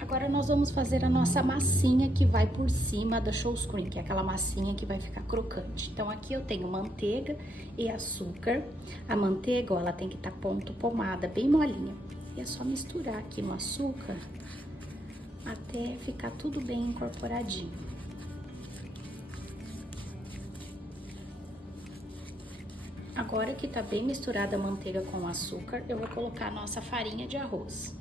Agora nós vamos fazer a nossa massinha que vai por cima da shoestring, que é aquela massinha que vai ficar crocante. Então aqui eu tenho manteiga e açúcar. A manteiga, ó, ela tem que estar ponto pomada, bem molinha. E é só misturar aqui no açúcar até ficar tudo bem incorporadinho. Agora que tá bem misturada a manteiga com o açúcar, eu vou colocar a nossa farinha de arroz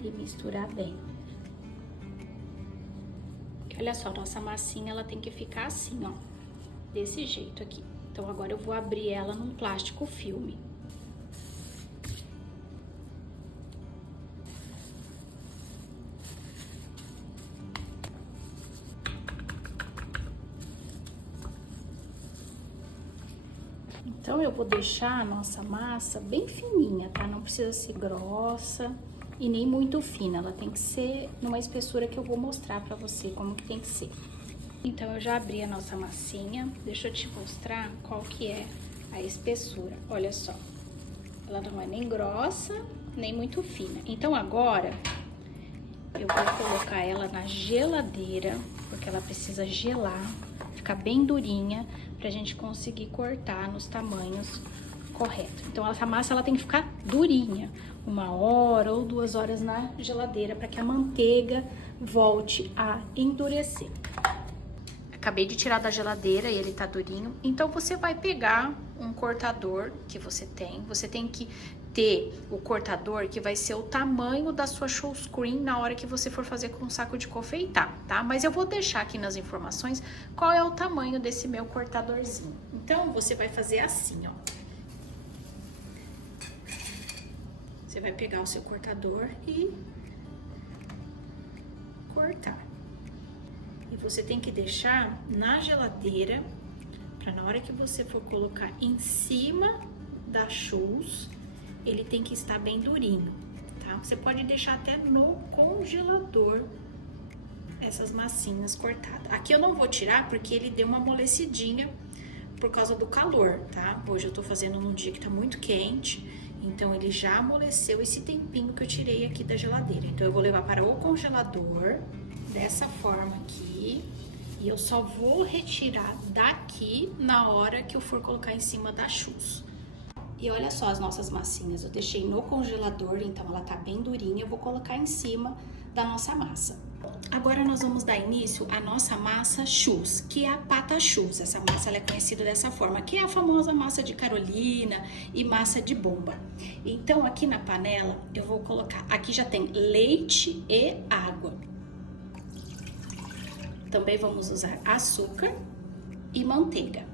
e misturar bem. E olha só, nossa massinha ela tem que ficar assim, ó, desse jeito aqui. Então agora eu vou abrir ela num plástico filme. Então eu vou deixar a nossa massa bem fininha, tá? Não precisa ser grossa e nem muito fina, ela tem que ser numa espessura que eu vou mostrar pra você como que tem que ser. Então eu já abri a nossa massinha, deixa eu te mostrar qual que é a espessura. Olha só, ela não é nem grossa, nem muito fina. Então agora eu vou colocar ela na geladeira, porque ela precisa gelar, ficar bem durinha, pra gente conseguir cortar nos tamanhos corretos. Então essa massa ela tem que ficar durinha, 1 hora ou 2 horas na geladeira, para que a manteiga volte a endurecer. Acabei de tirar da geladeira e ele tá durinho, então você vai pegar um cortador que você tem que ter o cortador que vai ser o tamanho da sua shoestring na hora que você for fazer com o saco de confeitar, tá? Mas eu vou deixar aqui nas informações qual é o tamanho desse meu cortadorzinho. Então, você vai fazer assim, ó. Você vai pegar o seu cortador e cortar. E você tem que deixar na geladeira, para na hora que você for colocar em cima da shoes, ele tem que estar bem durinho, tá? Você pode deixar até no congelador essas massinhas cortadas. Aqui eu não vou tirar porque ele deu uma amolecidinha por causa do calor, tá? Hoje eu tô fazendo num dia que tá muito quente, então ele já amoleceu esse tempinho que eu tirei aqui da geladeira. Então eu vou levar para o congelador dessa forma aqui, e eu só vou retirar daqui na hora que eu for colocar em cima da shoes. E olha só as nossas massinhas, eu deixei no congelador, então ela tá bem durinha, eu vou colocar em cima da nossa massa. Agora nós vamos dar início à nossa massa shoes, que é a pata shoes. Essa massa ela é conhecida dessa forma, que é a famosa massa de Carolina e massa de bomba. Então aqui na panela eu vou colocar, aqui já tem leite e água. Também vamos usar açúcar e manteiga.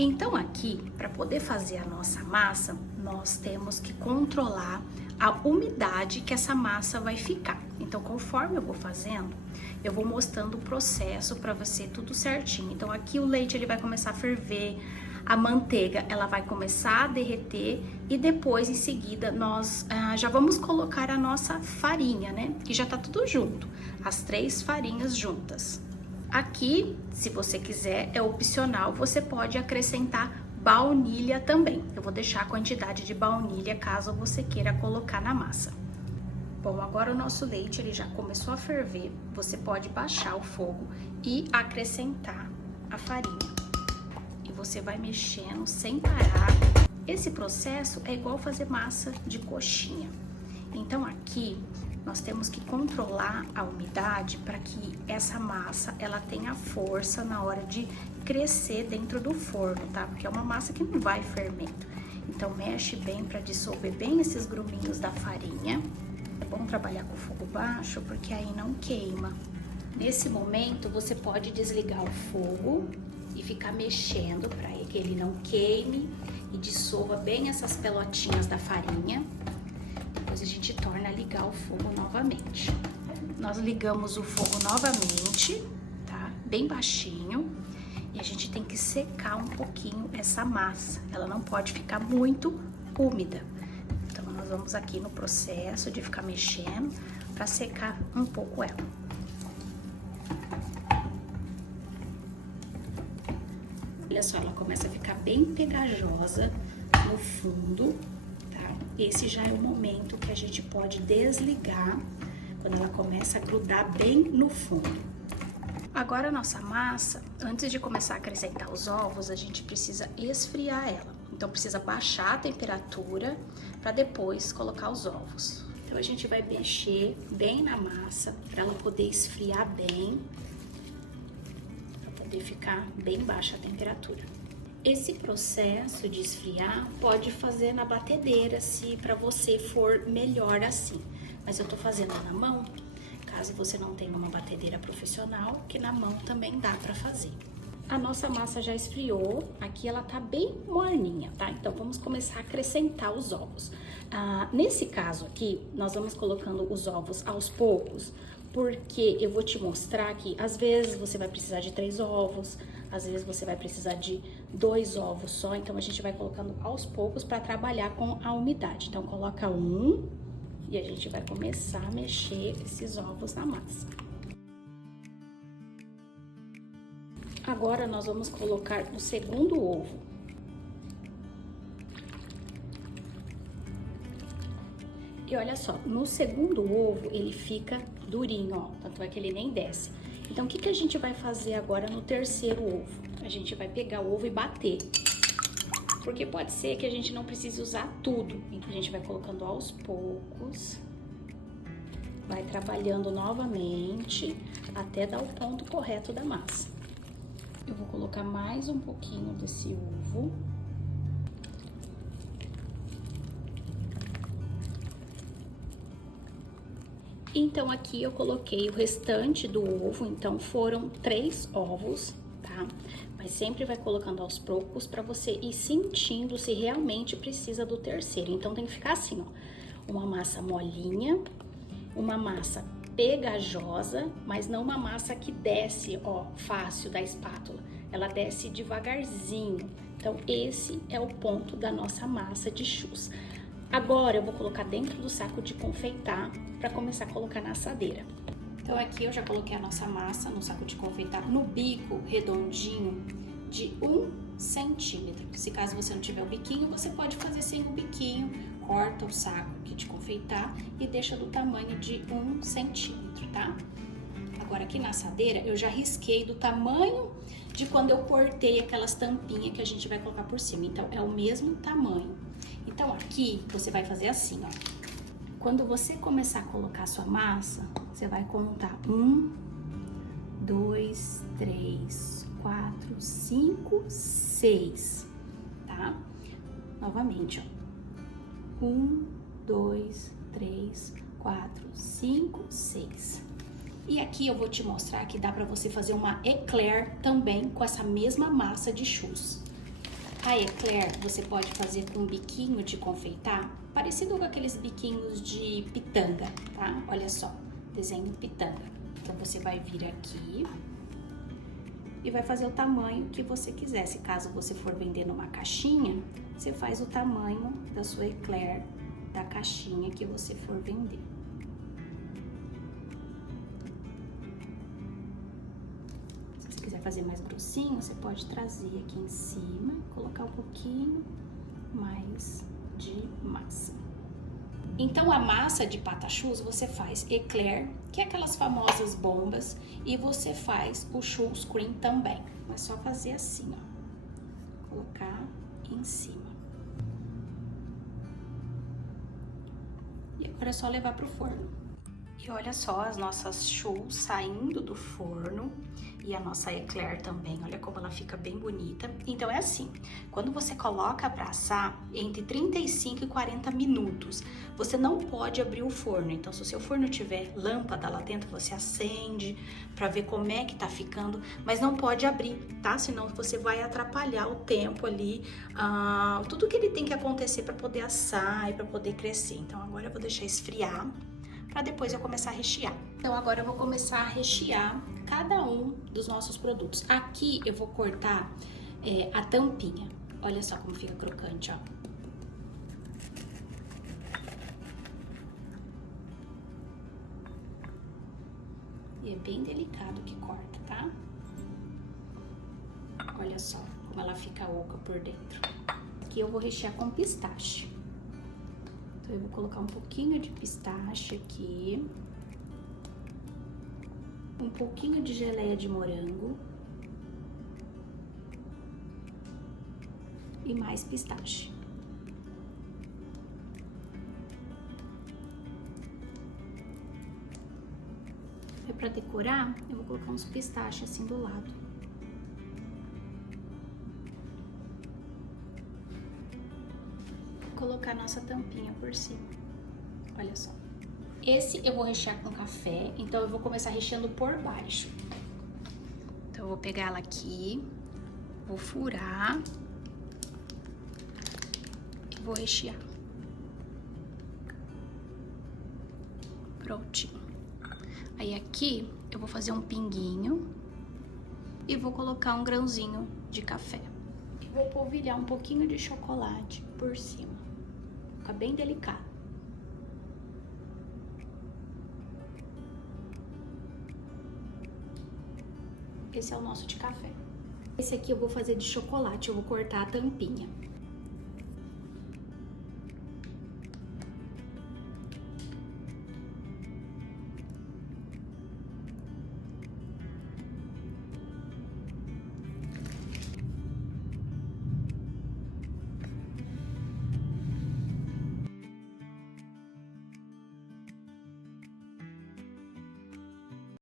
Então aqui, para poder fazer a nossa massa, nós temos que controlar a umidade que essa massa vai ficar. Então, conforme eu vou fazendo, eu vou mostrando o processo para você tudo certinho. Então aqui o leite ele vai começar a ferver, a manteiga ela vai começar a derreter e depois em seguida nós já vamos colocar a nossa farinha, né? Que já tá tudo junto, as 3 farinhas juntas. Aqui, se você quiser, é opcional, você pode acrescentar baunilha também. Eu vou deixar a quantidade de baunilha caso você queira colocar na massa. Bom, agora o nosso leite ele já começou a ferver, você pode baixar o fogo e acrescentar a farinha. E você vai mexendo sem parar. Esse processo é igual fazer massa de coxinha. Então aqui nós temos que controlar a umidade para que essa massa ela tenha força na hora de crescer dentro do forno, tá? Porque é uma massa que não vai fermento. Então mexe bem para dissolver bem esses gruminhos da farinha. É bom trabalhar com fogo baixo porque aí não queima. Nesse momento você pode desligar o fogo e ficar mexendo para que ele não queime e dissolva bem essas pelotinhas da farinha. Depois a gente torna a ligar o fogo novamente. Nós ligamos o fogo novamente, tá? Bem baixinho. E a gente tem que secar um pouquinho essa massa. Ela não pode ficar muito úmida. Então nós vamos aqui no processo de ficar mexendo para secar um pouco ela. Olha só, ela começa a ficar bem pegajosa no fundo, tá? esse já é o momento que a gente pode desligar quando ela começa a grudar bem no fundo. Agora a nossa massa, antes de começar a acrescentar os ovos, a gente precisa esfriar ela. Então precisa baixar a temperatura para depois colocar os ovos. Então a gente vai mexer bem na massa para ela poder esfriar bem, para poder ficar bem baixa a temperatura. Esse processo de esfriar pode fazer na batedeira, se para você for melhor assim. Mas eu tô fazendo na mão, caso você não tenha uma batedeira profissional, que na mão também dá para fazer. A nossa massa já esfriou, aqui ela tá bem morninha, tá? Então vamos começar a acrescentar os ovos. Nesse caso aqui, nós vamos colocando os ovos aos poucos, porque eu vou te mostrar que às vezes você vai precisar de 3 ovos, às vezes você vai precisar de 2 ovos só, então a gente vai colocando aos poucos para trabalhar com a umidade. Então coloca um e a gente vai começar a mexer esses ovos na massa. Agora nós vamos colocar o segundo ovo. E olha só, no segundo ovo ele fica durinho, ó, tanto é que ele nem desce. Então, o que a gente vai fazer agora no terceiro ovo? A gente vai pegar o ovo e bater. Porque pode ser que a gente não precise usar tudo. Então, a gente vai colocando aos poucos. Vai trabalhando novamente até dar o ponto correto da massa. Eu vou colocar mais um pouquinho desse ovo. Então, aqui eu coloquei o restante do ovo, então foram 3 ovos, tá? Mas sempre vai colocando aos poucos para você ir sentindo se realmente precisa do terceiro. Então, tem que ficar assim, ó, uma massa molinha, uma massa pegajosa, mas não uma massa que desce, ó, fácil da espátula. Ela desce devagarzinho. Então, esse é o ponto da nossa massa de chus. Agora eu vou colocar dentro do saco de confeitar para começar a colocar na assadeira. Então aqui eu já coloquei a nossa massa no saco de confeitar no bico redondinho de 1 centímetro. Se caso você não tiver o biquinho, você pode fazer sem o biquinho, corta o saco aqui de confeitar e deixa do tamanho de 1 centímetro, tá? Agora aqui na assadeira eu já risquei do tamanho de quando eu cortei aquelas tampinhas que a gente vai colocar por cima. Então é o mesmo tamanho. Então aqui você vai fazer assim, ó. Quando você começar a colocar a sua massa, você vai contar 1, 2, 3, 4, 5, 6, tá? Novamente, ó. 1, 2, 3, 4, 5, 6. E aqui eu vou te mostrar que dá pra você fazer uma eclair também com essa mesma massa de chus. A eclair você pode fazer com um biquinho de confeitar, parecido com aqueles biquinhos de pitanga, tá? Olha só, desenho pitanga. Então você vai vir aqui e vai fazer o tamanho que você quiser. Se caso você for vender numa caixinha, você faz o tamanho da sua eclair da caixinha que você for vender. Se quiser fazer mais grossinho, você pode trazer aqui em cima, colocar um pouquinho mais de massa. Então, a massa de patachus você faz eclair, que é aquelas famosas bombas, e você faz o chus cream também. Mas só fazer assim, ó, colocar em cima. E agora é só levar pro forno. E olha só as nossas chus saindo do forno e a nossa eclair também, olha como ela fica bem bonita. Então é assim, quando você coloca para assar, entre 35 e 40 minutos, você não pode abrir o forno. Então se o seu forno tiver lâmpada lá dentro, você acende para ver como é que tá ficando, mas não pode abrir, tá? Senão você vai atrapalhar o tempo ali, tudo que ele tem que acontecer para poder assar e para poder crescer. Então agora eu vou deixar esfriar, para depois eu começar a rechear. Então agora eu vou começar a rechear cada um dos nossos produtos. Aqui eu vou cortar a tampinha. Olha só como fica crocante, ó. E é bem delicado que corta, tá? Olha só como ela fica oca por dentro. Aqui eu vou rechear com pistache. Então, eu vou colocar um pouquinho de pistache aqui. Um pouquinho de geleia de morango. E mais pistache. E pra decorar, eu vou colocar uns pistaches assim do lado. Vou colocar nossa tampinha por cima. Olha só. Esse eu vou rechear com café, então eu vou começar recheando por baixo. Então eu vou pegar ela aqui, vou furar e vou rechear. Prontinho. Aí aqui eu vou fazer um pinguinho e vou colocar um grãozinho de café. E vou polvilhar um pouquinho de chocolate por cima. Fica bem delicado. Esse é o nosso de café. Esse aqui eu vou fazer de chocolate, eu vou cortar a tampinha.